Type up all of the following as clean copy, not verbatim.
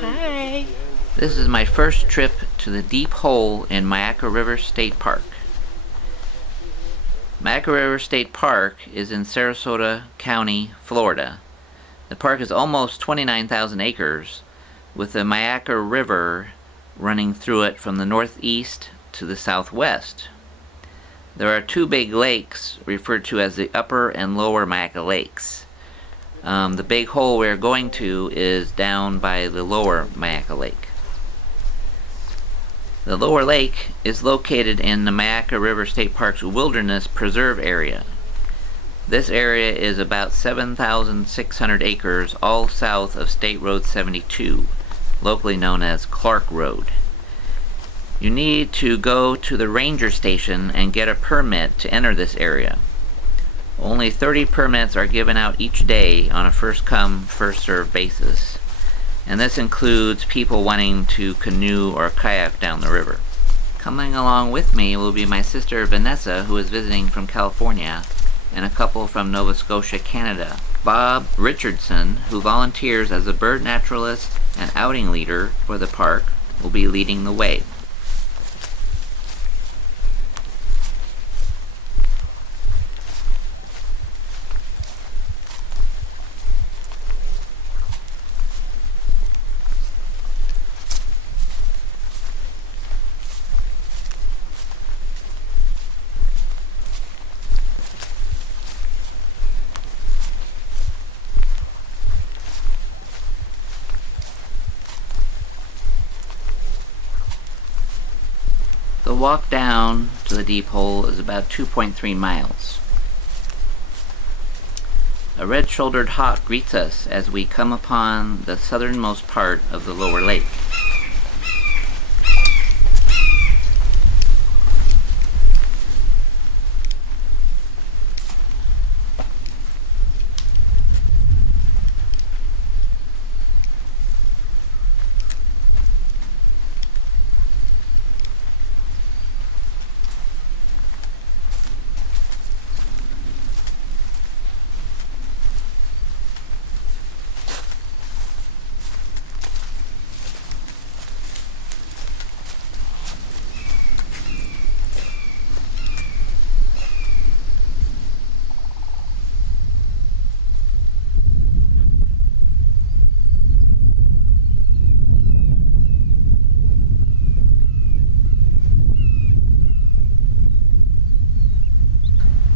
Hi. This is my first trip to the deep hole in Myakka River State Park. Myakka River State Park is in Sarasota County, Florida. The park is almost 29,000 acres, with the Myakka River running through it from the northeast to the southwest. There are two big lakes referred to as the Upper and Lower Myakka Lakes. The big hole we're going to is down by the Lower Myakka Lake. The Lower Lake is located in the Myakka River State Park's Wilderness Preserve area. This area is about 7,600 acres, all south of State Road 72, locally known as Clark Road. You need to go to the ranger station and get a permit to enter this area. Only 30 permits are given out each day on a first-come, first-served basis, and this includes people wanting to canoe or kayak down the river. Coming along with me will be my sister Vanessa, who is visiting from California, and a couple from Nova Scotia, Canada. Bob Richardson, who volunteers as a bird naturalist and outing leader for the park, will be leading the way. The walk down to the deep hole is about 2.3 miles. A red-shouldered hawk greets us as we come upon the southernmost part of the lower lake.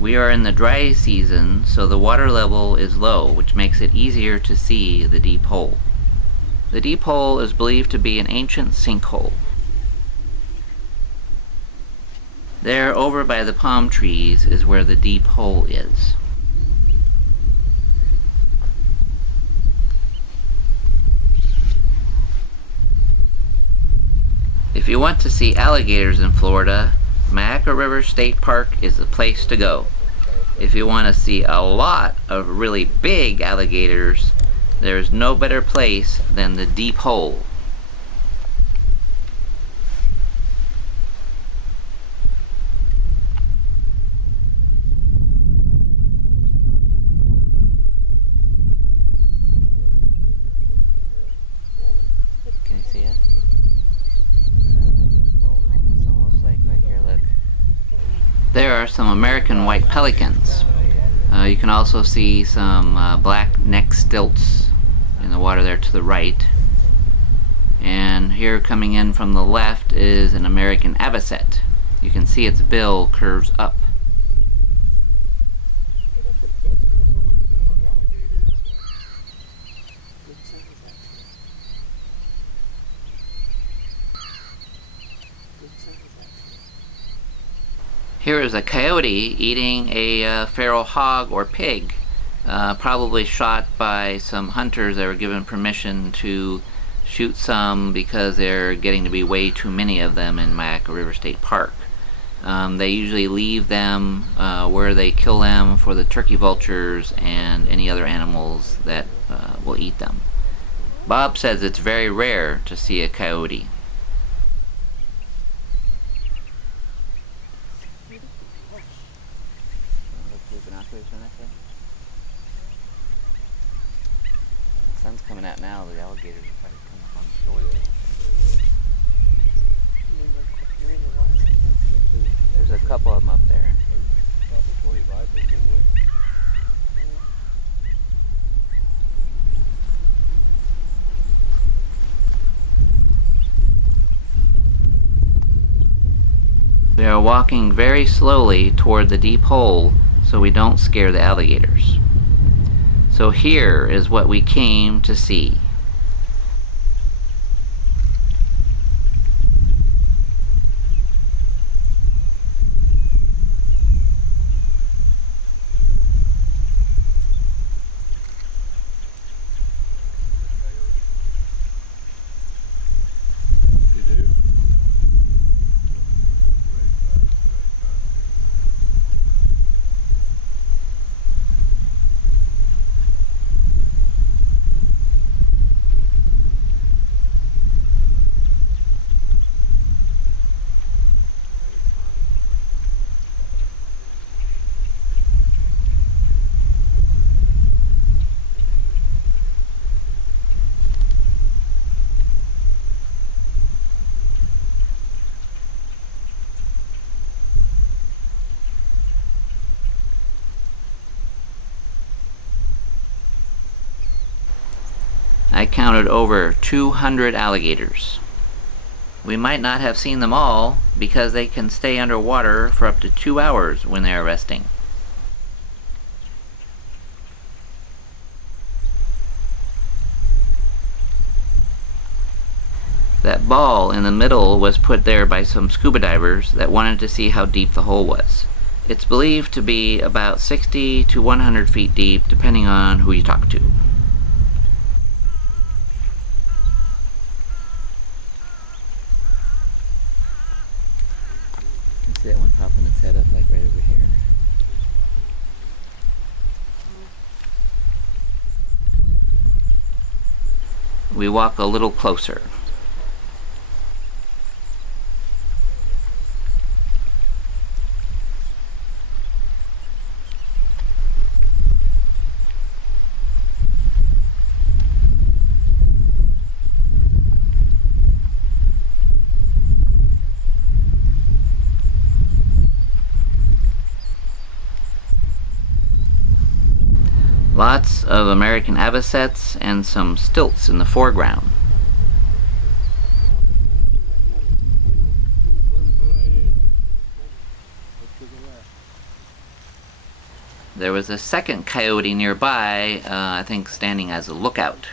We are in the dry season, so the water level is low, which makes it easier to see the deep hole. The deep hole is believed to be an ancient sinkhole. There, over by the palm trees, is where the deep hole is. If you want to see alligators in Florida, Myakka River State Park is the place to go. If you want to see a lot of really big alligators, there's no better place than the deep hole. Can you see it? There are some American white pelicans. You can also see some black neck stilts in the water there to the right. And here coming in from the left is an American avocet. You can see its bill curves up. Here is a coyote eating a feral hog or pig, probably shot by some hunters that were given permission to shoot some because they're getting to be way too many of them in Myakka River State Park. They usually leave them where they kill them for the turkey vultures and any other animals that will eat them. Bob says it's very rare to see a coyote. The sun's coming out now, the alligators are probably coming up on We are walking very slowly toward the deep hole so we don't scare the alligators. So here is what we came to see. I counted over 200 alligators. We might not have seen them all because they can stay underwater for up to 2 hours when they are resting. That ball in the middle was put there by some scuba divers that wanted to see how deep the hole was. It's believed to be about 60 to 100 feet deep depending on who you talk to. See that one popping its head up like right over here. We walk a little closer. Lots of American avocets and some stilts in the foreground. There was a second coyote nearby, I think standing as a lookout.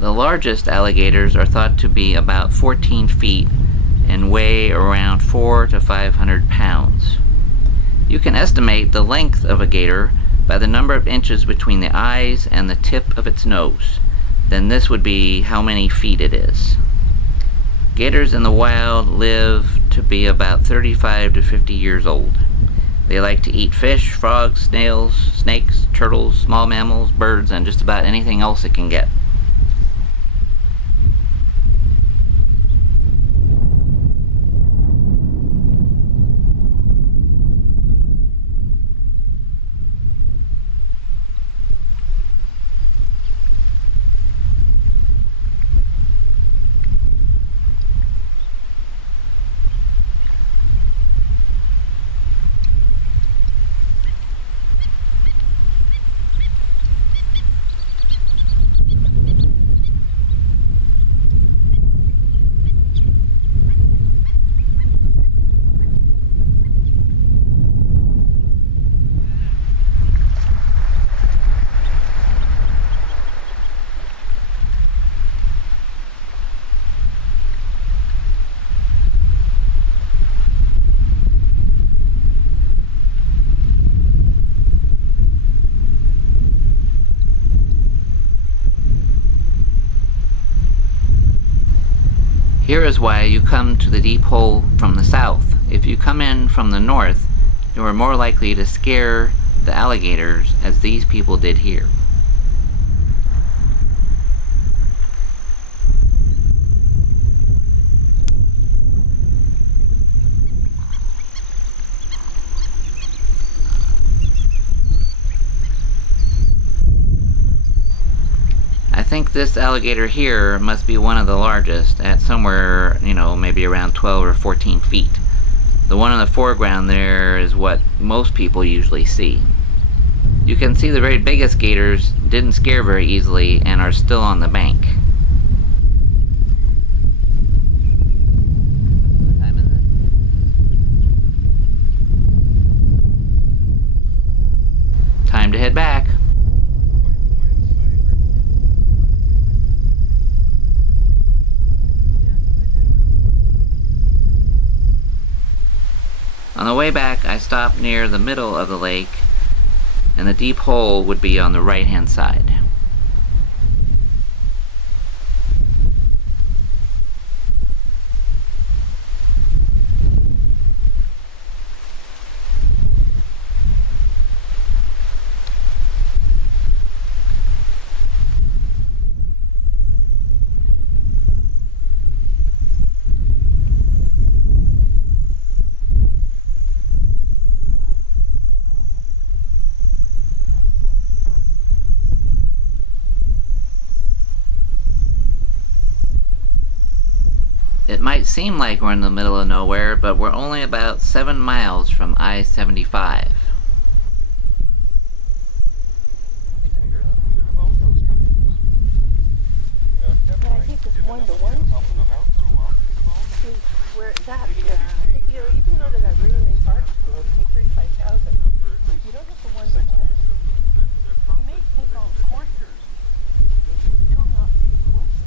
The largest alligators are thought to be about 14 feet and weigh around 400 to 500 pounds. You can estimate the length of a gator by the number of inches between the eyes and the tip of its nose. Then this would be how many feet it is. Gators in the wild live to be about 35 to 50 years old. They like to eat fish, frogs, snails, snakes, turtles, small mammals, birds, and just about anything else it can get. is why you come to the deep hole from the south. If you come in from the north, you are more likely to scare the alligators, as these people did here. I think this alligator here must be one of the largest, at somewhere, maybe around 12 or 14 feet. The one in the foreground there is what most people usually see. You can see the very biggest gators didn't scare very easily and are still on the bank. What time is it? Time to head back. On the way back, I stopped near the middle of the lake, and the deep hole would be on the right-hand side. It might seem like we're in the middle of nowhere, but we're only about 7 miles from I-75. But I think this one-to-one is where it's at. You can go to that really nice art school and pay $35,000. You don't have the one-to-one. You may take all the courses. You still not do courses.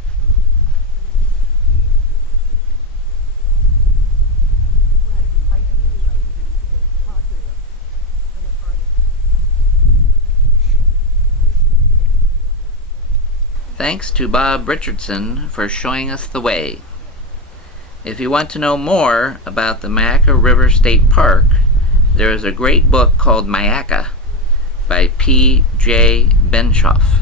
Thanks to Bob Richardson for showing us the way. If you want to know more about the Maca River State Park, there is a great book called Myakka by P. J. Benshoff.